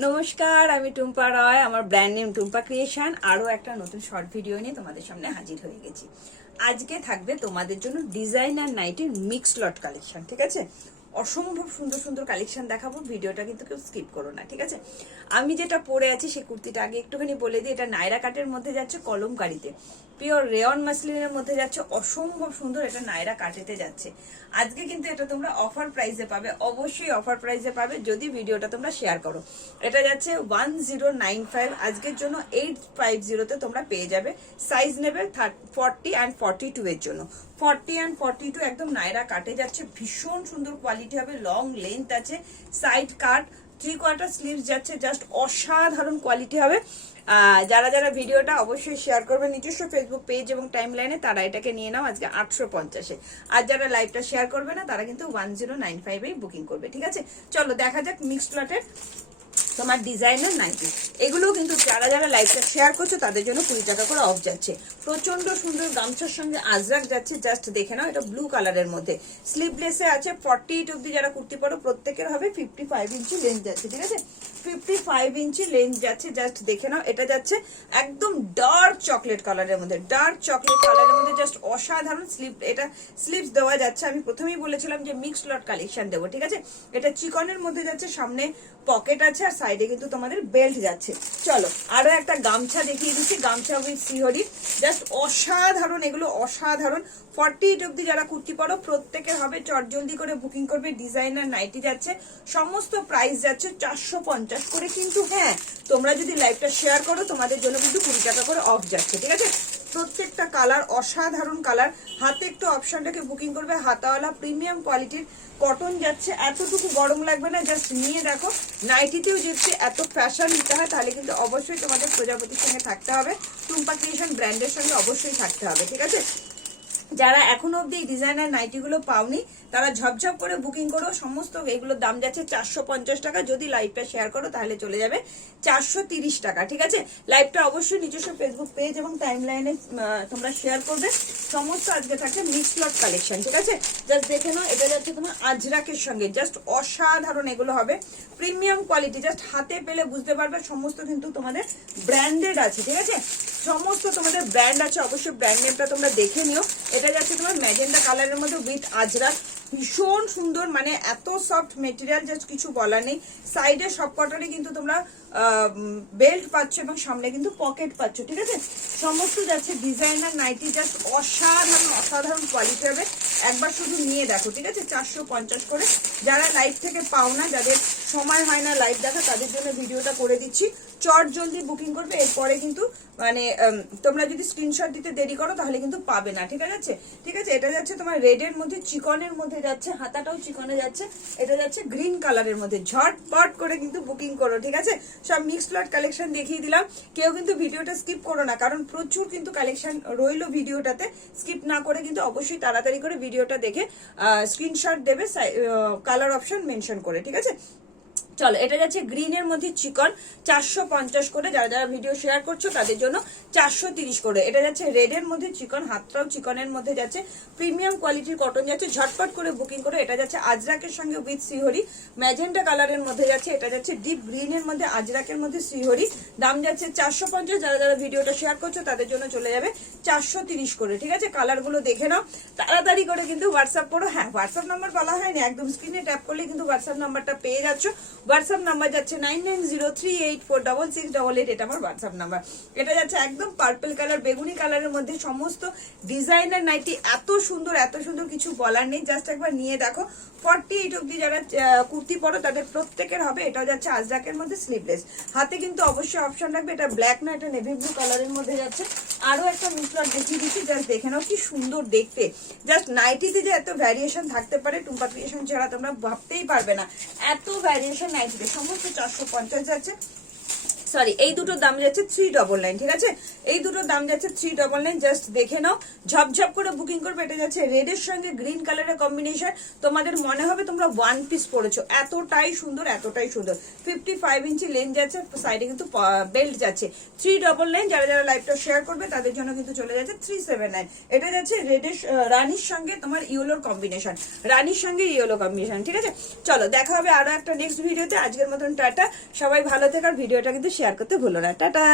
নমস্কার, আমি টুম্পা রয়। আমার ব্র্যান্ড নেম টুম্পা ক্রিয়েশন। আরও একটা নতুন শর্ট ভিডিও নিয়ে তোমাদের সামনে হাজির হয়ে গেছি। আজকে থাকবে তোমাদের জন্য ডিজাইনার নাইটির মিক্সড লট কালেকশন। ঠিক আছে, অসম্ভব সুন্দর সুন্দর কালেকশন দেখাবো। ভিডিওটা কিন্তু কেউ স্কিপ করো না। ঠিক আছে, আমি যেটা পরে আছি সেই কুর্তিটা আগে একটুখানি বলে দিই। এটা নাইরা কাটের মধ্যে যাচ্ছে, কলমকারিতে পিওর রেয়ন মাসলিনের মধ্যে যাচ্ছে, অসম্ভব সুন্দর। এটা নাইরা কাটেতে যাচ্ছে। আজকে কিন্তু এটা তোমরা অফার প্রাইসে পাবে, অবশ্যই অফার প্রাইসে পাবে যদি ভিডিওটা তোমরা শেয়ার করো। এটা যাচ্ছে 1095, আজকের জন্য 850-তে তোমরা পেয়ে যাবে। সাইজ নেবে 40 অ্যান্ড 42 এর জন্য। 40 অ্যান্ড 42 একদম নাইরা কাটে যাচ্ছে, ভীষণ সুন্দর কোয়ালিটি হবে। লং লেন্থ আছে, সাইড কাট, 3/4 স্লিভস যাচ্ছে, জাস্ট অসাধারণ কোয়ালিটি হবে। যারা যারা ভিডিওটা অবশ্যই শেয়ার করবে নিজস্ব ফেসবুক পেজ এবং টাইম লাইনে, তারা এটাকে নিয়ে নাও আজকে 850-এ। আর যারা লাইভটা শেয়ার করবে না তারা কিন্তু 1095-এই বুকিং করবে। ঠিক আছে, চলো দেখা যাক মিক্সড লটের তোমার ডিজাইনার নাইটি। এগুলো কিন্তু যারা যারা লাইভটা শেয়ার করছো তাদের জন্য 20 টাকা করে অফ যাচ্ছে। প্রচন্ড সুন্দর গামছার সঙ্গে আজরাক যাচ্ছে, জাস্ট দেখে নাও। এটা ব্লু কালারের মধ্যে স্লিভলেসে আছে। 48 অব্দি যারা কুর্তি পরো প্রত্যেকের হবে। 55 ইঞ্চি লেন্থ যাচ্ছে। ঠিক আছে, 55 ইঞ্চি লেন্থ যাচ্ছে, জাস্ট দেখে নাও। এটা যাচ্ছে একদম ডার্ক চকলেট কালারের মধ্যে, ডার্ক চকলেট কালারের মধ্যে, জাস্ট অসাধারণ। এটা স্লিভস দেওয়া যাচ্ছে। আমি প্রথমেই বলেছিলাম যে মিক্সড লট কালেকশন দেবো। ঠিক আছে, এটা চিকনের মধ্যে যাচ্ছে, সামনে পকেট আছে আর সাইডে কিন্তু তোমাদের বেল্ট যাচ্ছে। চলো আরো একটা গামছা দেখিয়ে দিচ্ছি, গামছা উইথ সিহরি, জাস্ট অসাধারণ। এগুলো অসাধারণ। 48 অব্দি যারা কুর্তি পরো প্রত্যেকের হবে। চটজলদি করে বুকিং করবে। ডিজাইনার নাইটি যাচ্ছে, সমস্ত প্রাইস যাচ্ছে 450 করে। কিন্তু হ্যাঁ, তোমরা যদি লাইভটা শেয়ার করো তোমাদের জন্য কিন্তু 20 টাকা করে অফ যাচ্ছে। ঠিক আছে, প্রত্যেকটা কালার অসাধারণ কালার। হাতে একটু অপশনটাকে বুকিং করবে। হাতাওয়ালা প্রিমিয়াম কোয়ালিটির কটন যাচ্ছে, এতটুকু গরম লাগবে না। জাস্ট নিয়ে দেখো, নাইটিতেও যদি এত ফ্যাশন নিতে হয় তাহলে কিন্তু অবশ্যই তোমাদের প্রজাপতির সঙ্গে থাকতে হবে, টুম্পা ক্রিয়েশন ব্র্যান্ডের সঙ্গে অবশ্যই থাকতে হবে। ঠিক আছে, যারা এখনো অব্দি এই ডিজাইনার নাইটিগুলো পাওনি তারা ঝপঝপ করে বুকিং করো। সমস্ত এগুলোর দাম যাচ্ছে 450 টাকা। যদি লাইভটা শেয়ার করো তাহলে চলে যাবে 430 টাকা। ঠিক আছে, লাইভটা অবশ্যই নিজস্ব ফেসবুক পেজ এবং টাইম লাইনে তোমরা শেয়ার করবে। সমস্ত আজকে থাকছে মিক্সড লট কালেকশন। ঠিক আছে, জাস্ট দেখে নাও। এটা যাচ্ছে তোমার আজরাকের সঙ্গে, জাস্ট অসাধারণ এগুলো হবে। প্রিমিয়াম কোয়ালিটি, জাস্ট হাতে পেলে বুঝতে পারবে। সমস্ত কিন্তু তোমাদের ব্র্যান্ডেড আছে। ঠিক আছে, সমস্ত তোমাদের ব্র্যান্ড আছে। অবশ্যই ব্র্যান্ড নেমটা তোমরা দেখে নিও। এটা যাচ্ছে তোমার ম্যাজেন্ডা কালারের মধ্যে উইথ আজরাক, ভীষণ সুন্দর। মানে এত সফট মেটেরিয়াল, জাস্ট কিছু বলার নেই। সাইডে সব কটারই কিন্তু তোমরা বেল্ট পাচ্ছ এবং সামনে কিন্তু পকেট পাচ্ছ। ঠিক আছে, সমস্ত যাচ্ছে ডিজাইনার নাইটি, জাস্ট অসাধারণ অসাধারণ কোয়ালিটি হবে। একবার শুধু নিয়ে দেখো। ঠিক আছে, 450 করে। যারা লাইভ থেকে পাও না, যাদের সময় হয় না লাইভ দেখা, তাদের জন্য ভিডিওটা করে দিচ্ছি। চট জলদি বুকিং করবে। এরপরে কিন্তু মানে তোমরা যদি স্ক্রিনশট দিতে দেরি করো তাহলে কিন্তু পাবে না। ঠিক আছে, ঠিক আছে। এটা যাচ্ছে তোমার রেডের মধ্যে, চিকনের মধ্যে যাচ্ছে, হাতাটাও চিকনে যাচ্ছে। এটা যাচ্ছে গ্রিন কালারের মধ্যে। ঝটপট করে কিন্তু বুকিং করো। ঠিক আছে, সব মিক্সড লট কালেকশন দেখিয়ে দিলাম। কেউ কিন্তু ভিডিওটা স্কিপ করো না, কারণ প্রচুর কিন্তু কালেকশন রইলো ভিডিওটাতে। স্কিপ না করে কিন্তু অবশ্যই তাড়াতাড়ি করে ভিডিওটা দেখে স্ক্রিনশট দেবে, কালার অপশন মেনশন করে। ঠিক আছে, চলো এটা যাচ্ছে গ্রিনের মধ্যে চিকন, 450 করে। যারা যারা ভিডিও শেয়ার করছো তাদের জন্য 430 করে। এটা যাচ্ছে রেডের মধ্যে চিকন, হাতটাও চিকনের মধ্যে যাচ্ছে, প্রিমিয়াম কোয়ালিটির কটন যাচ্ছে। ঝটপট করে বুকিং করে। এটা যাচ্ছে আজরাকের সঙ্গে উইথ সিহরি, ম্যাজেন্টা কালারের মধ্যে যাচ্ছে। এটা যাচ্ছে ডিপ গ্রিনের মধ্যে আজরাকের মধ্যে সিহরি, দাম যাচ্ছে 450। যারা যারা ভিডিওটা শেয়ার করছো তাদের জন্য চলে যাবে 430 করে। ঠিক আছে, কালারগুলো দেখে নাও তাড়াতাড়ি করে, কিন্তু হোয়াটসঅ্যাপ করো। হ্যাঁ, হোয়াটসঅ্যাপ নাম্বার বলা হয়নি, একদম স্ক্রিনে ট্যাপ করলে কিন্তু হোয়াটসঅ্যাপ নাম্বারটা পেয়ে যাচ্ছ। হোয়াটসঅ্যাপ নাম্বার যাচ্ছে 9903846688। এটা আমার হোয়াটসঅ্যাপ নাম্বার। এটা যাচ্ছে একদম পার্পল কালার, বেগুনি কালারের মধ্যে সমস্ত ডিজাইনার নাইটি। এত সুন্দর এত সুন্দর, কিছু বলার নেই। জাস্ট একবার নিয়ে দেখো। 48 অব্দি যারা কুর্তি পরো তাদের প্রত্যেকের হবে। এটাও যাচ্ছে আজরাকের মধ্যে স্লিভলেস। হাতে কিন্তু অবশ্যই অপশন রাখবে। এটা ব্ল্যাক না, এটা নেভি ব্লু কালারের মধ্যে যাচ্ছে। আরো একটা মিক্সড দেখিয়ে দিচ্ছি, জাস্ট দেখে নাও কি সুন্দর দেখতে। জাস্ট নাইটিতে যে এত ভ্যারিয়েশন থাকতে পারে, টুম্পা ক্রিয়েশন ছাড়া তোমরা ভাবতেই পারবে না। এত ভ্যারিয়েশন নাইটিতে। সমস্ত 450 যাচ্ছে। সরি, এই দুটোর দাম যাচ্ছে 399, ঠিক আছে? এই দুটোর দাম যাচ্ছে 399, জাস্ট দেখে নাও, ঝপঝপ করে বুকিং করবে। এটা যাচ্ছে রেডের সঙ্গে গ্রিন কালারের কম্বিনেশন, তোমাদের মনে হবে তোমরা ওয়ান পিস পরেছো, এতটাই সুন্দর, এতটাই সুন্দর। 55 ইঞ্চি লেন্থ যাচ্ছে, সাইডে কিন্তু বেল্ট যাচ্ছে। 399, যারা যারা লাইভটা শেয়ার করবে তাদের জন্য কিন্তু চলে যাচ্ছে 379। এটা যাচ্ছে রেডের রানির সঙ্গে তোমার ইয়েলোর কম্বিনেশন, রানির সঙ্গে ইয়েলো কম্বিনেশন, ঠিক আছে? চলো দেখা হবে আরো একটা নেক্সট ভিডিওতে। আজকের মতন টাটা, সবাই ভালো থেকো, আর ভিডিওটা কিন্তু শেয়ার করতে ভুলো না। টাটা।